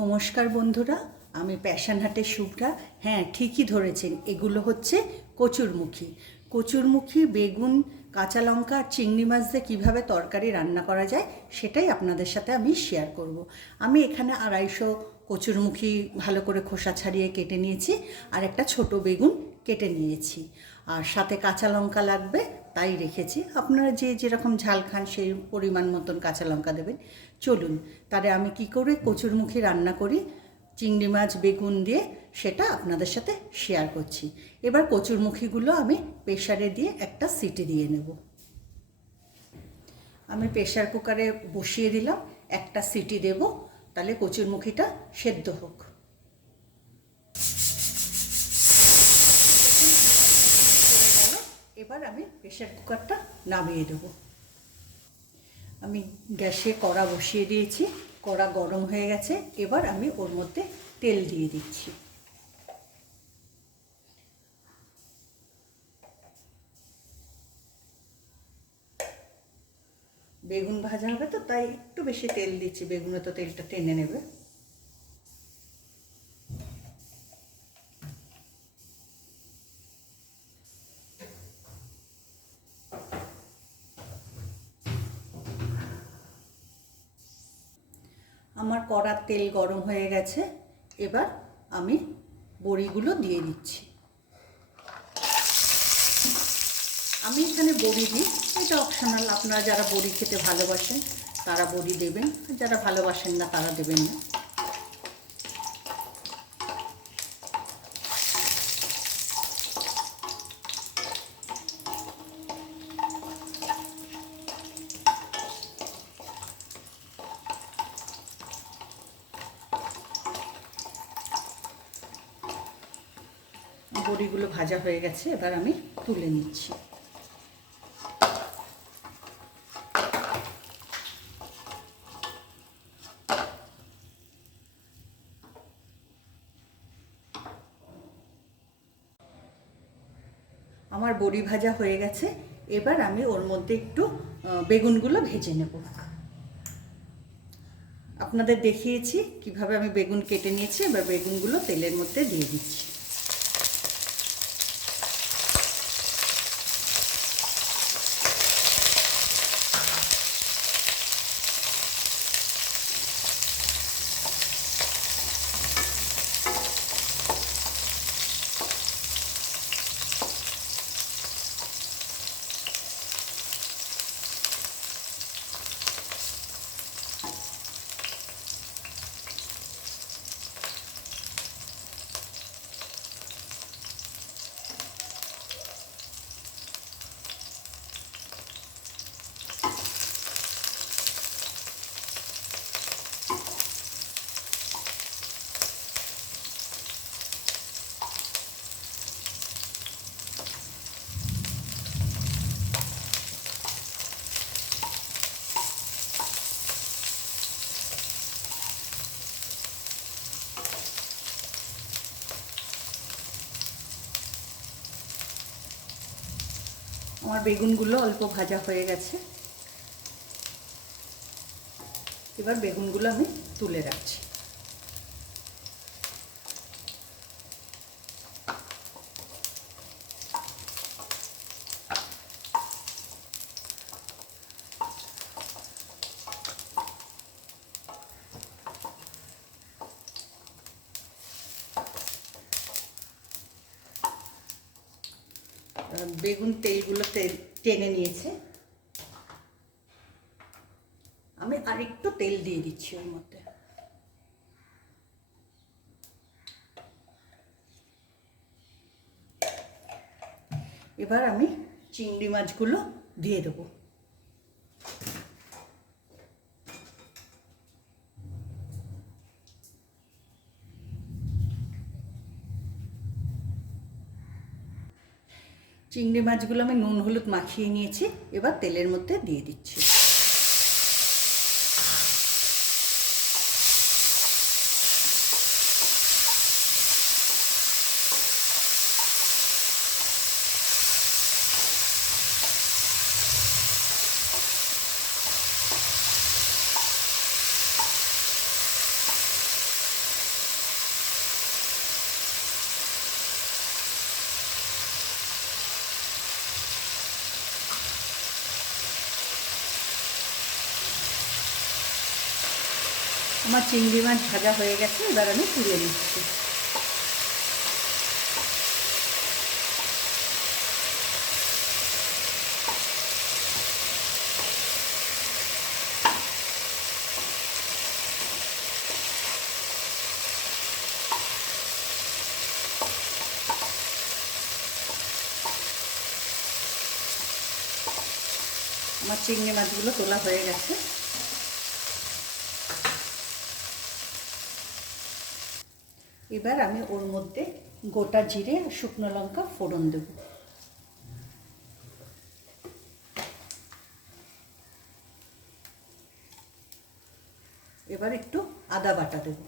নমস্কার বন্ধুরা, আমি প্যাশনহাটের শুভ্রা। হ্যাঁ, ঠিকই ধরেছেন, এগুলো হচ্ছে কচুরমুখী। কচুরমুখী, বেগুন, কাঁচা লঙ্কা আর চিংড়ি মাছ দিয়ে কীভাবে তরকারি রান্না করা যায় সেটাই আপনাদের সাথে আমি শেয়ার করব। আমি এখানে 250 কচুরমুখী ভালো করে খোসা ছাড়িয়ে কেটে নিয়েছি, আর একটা ছোট বেগুন কেটে নিয়েছি, আর সাথে কাঁচা লঙ্কা লাগবে তাই রেখেছি। আপনারা যে যেরকম ঝাল খান সেই পরিমাণ মতন কাঁচা লঙ্কা দেবেন। চলুন তাহলে আমি কি করে কচুরমুখী রান্না করি চিংড়ি মাছ বেগুন দিয়ে সেটা আপনাদের সাথে শেয়ার করছি। এবার কচুরমুখীগুলো আমি প্রেসারে দিয়ে একটা সিটি দিয়ে নেব। আমি প্রেসার কুকারে বসিয়ে দিলাম, একটা সিটি দেব, তাহলে কচুরমুখীটা সেদ্ধ হোক। এবার আমি প্রেসার কুকারটা নামিয়ে দেব। আমি গ্যাসে কড়া বসিয়ে দিয়েছি, কড়া গরম হয়ে গেছে। এবার আমি ওর মধ্যে তেল দিয়ে দিচ্ছি। বেগুন ভাজা হবে তো তাই একটু বেশি তেল দিচ্ছি, বেগুনে তো তেলটা টেনে নেবে। আমার কড়ার তেল গরম হয়ে গেছে, এবার আমি বড়িগুলো দিয়ে দিচ্ছি। আমি এখানে বড়ি দিই, এটা অপশনাল, আপনারা যারা বড়ি খেতে ভালোবাসেন তারা বড়ি দেবেন, যারা ভালোবাসেন না তারা দেবেন না। বড়িগুলো ভাজা হয়ে গেছে, এবার আমি তুলে নিচ্ছি। আমার বড়ি ভাজা হয়ে গেছে, এবার আমি ওর মধ্যে একটু বেগুনগুলো ভেজে নেব। আপনাদের দেখিয়েছি কিভাবে আমি বেগুন কেটে নিয়েছি, এবার বেগুনগুলো তেলের মধ্যে দিয়ে দিচ্ছি। আমার বেগুনগুলো অল্প ভাজা হয়ে গেছে, এবার বেগুনগুলো আমি তুলে রাখছি। বেগুন তেলগুলো টেনে নিয়েছে, আমি আরেকটু তেল দিয়ে দিচ্ছি ওর মধ্যে। এবার আমি চিংড়ি মাছগুলো দিয়ে দেবো। চিংড়ি মাছগুলো আমি নুন হলুদ মাখিয়ে নিয়েছি, এবার তেলের মধ্যে দিয়ে দিচ্ছি। আমার চিংড়ি মাছ ভাজা হয়ে গেছে, এবার আমি তুলে নিচ্ছি। আমার চিংড়ি মাছগুলো তোলা হয়ে গেছে। এবার আমি ওর মধ্যে গোটা জিরে আর শুকনো লঙ্কা ফোড়ন দেব। এবার একটু আদা বাটা দেব।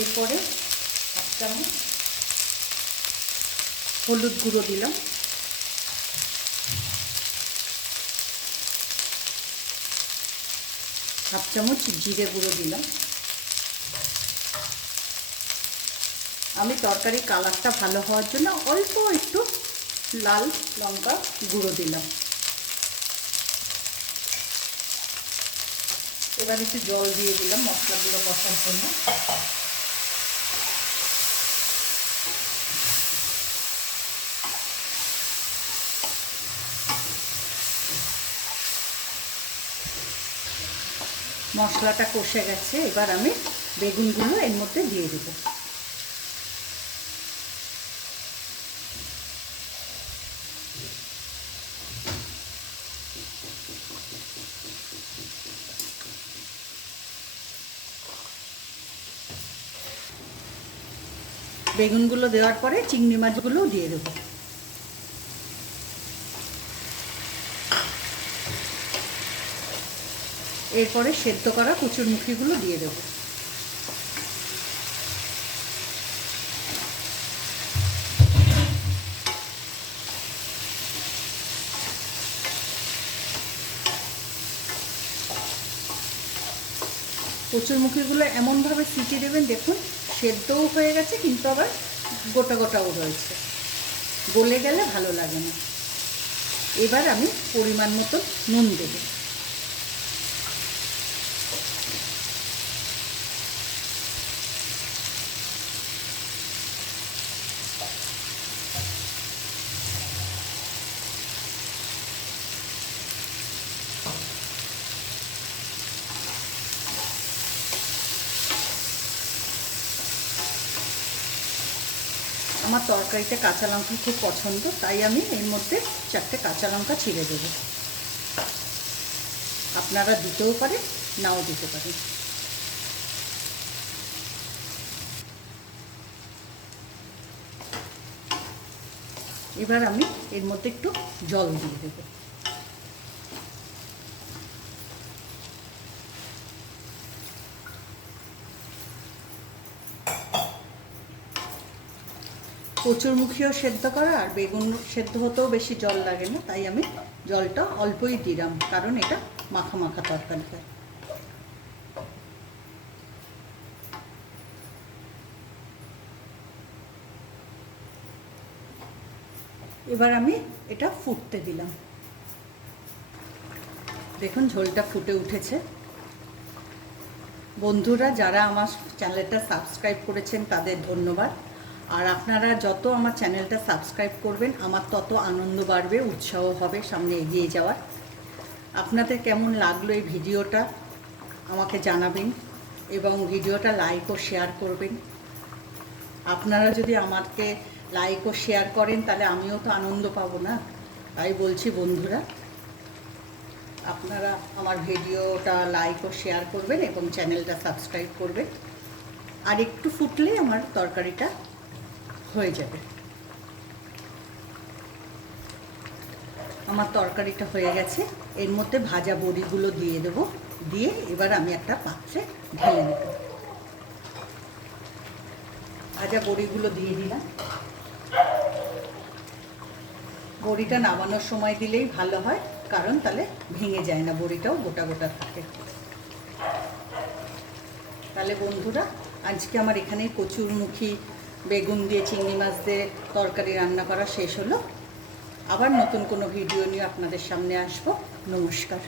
এরপরে এক চামচ হলুদ গুঁড়ো দিলাম, হাফ চামচ জিরে গুঁড়ো দিলাম। আমি তরকারি কালারটা ভালো হওয়ার জন্য অল্প একটু লাল লঙ্কা গুঁড়ো দিলাম। এবার একটু জল দিয়ে দিলাম মশলাগুলো কষার জন্য। মশলাটা কষে গেছে, এবার আমি বেগুনগুলো এর মধ্যে দিয়ে দেব। বেগুনগুলো দেওয়ার পরে চিংড়ি মাছগুলোও দিয়ে দেব। এরপরে সেদ্ধ করা কচুরমুখিগুলো দিয়ে দেব। কচুরমুখিগুলো এমনভাবে সিটি দেবেন, দেখুন সেদ্ধও হয়ে গেছে কিন্তু আবার গোটা গোটাও রয়েছে, গলে গেলে ভালো লাগে না। এবার আমি পরিমাণ মতো নুন দেব। আমার তরকারিতে কাঁচা লঙ্কা খুব পছন্দ, তাই আমি এর মধ্যে 4টে কাঁচা লঙ্কা ছিঁড়ে দেব। আপনারা দিতেও পারেন, নাও দিতে পারেন। এবার আমি এর মধ্যে একটু জল দিয়ে দেব। কচুরমুখিও সেদ্ধ করা আর বেগুন সেদ্ধ হতেও বেশি জল লাগে না, তাই আমি জলটা অল্পই দিলাম, কারণ এটা মাখা মাখা তরকারি হয়। এবার আমি এটা ফুটতে দিলাম। দেখুন ঝোলটা ফুটে উঠেছে। বন্ধুরা যারা আমার চ্যানেলটা সাবস্ক্রাইব করেছেন তাদের ধন্যবাদ। আর আপনারা যত আমার চ্যানেলটা সাবস্ক্রাইব করবেন আমার তত আনন্দ বাড়বে, উৎসাহ হবে সামনে এগিয়ে যাওয়ার। আপনাদের কেমন লাগলো এই ভিডিওটা আমাকে জানাবেন এবং ভিডিওটা লাইক ও শেয়ার করবেন। আপনারা যদি আমাকে লাইক ও শেয়ার করেন তাহলে আমিও তো আনন্দ পাবো না। তাই বলছি বন্ধুরা, আপনারা আমার ভিডিওটা লাইক ও শেয়ার করবেন এবং চ্যানেলটা সাবস্ক্রাইব করবেন। আর একটু ফুটলে আমার তরকারিটা হয়ে যাবে। আমার তরকারিটা হয়ে গেছে, এর মধ্যে ভাজা বড়িগুলো দিয়ে দেব। দিয়ে এবার আমি একটা পাত্রে ঢেলে নেব। ভাজা বড়িগুলো দিয়ে দিলাম। বড়িটা নামানোর সময় দিলেই ভালো হয়, কারণ তাহলে ভেঙে যায় না, বড়িটাও গোটা গোটা থাকে। তাহলে বন্ধুরা, আজকে আমার এখানে কচুরমুখী বেগুন দিয়ে চিংড়ি মাছ দিয়ে তরকারি রান্না করা শেষ হলো। আবার নতুন কোনো ভিডিও নিয়ে আপনাদের সামনে আসবো। নমস্কার।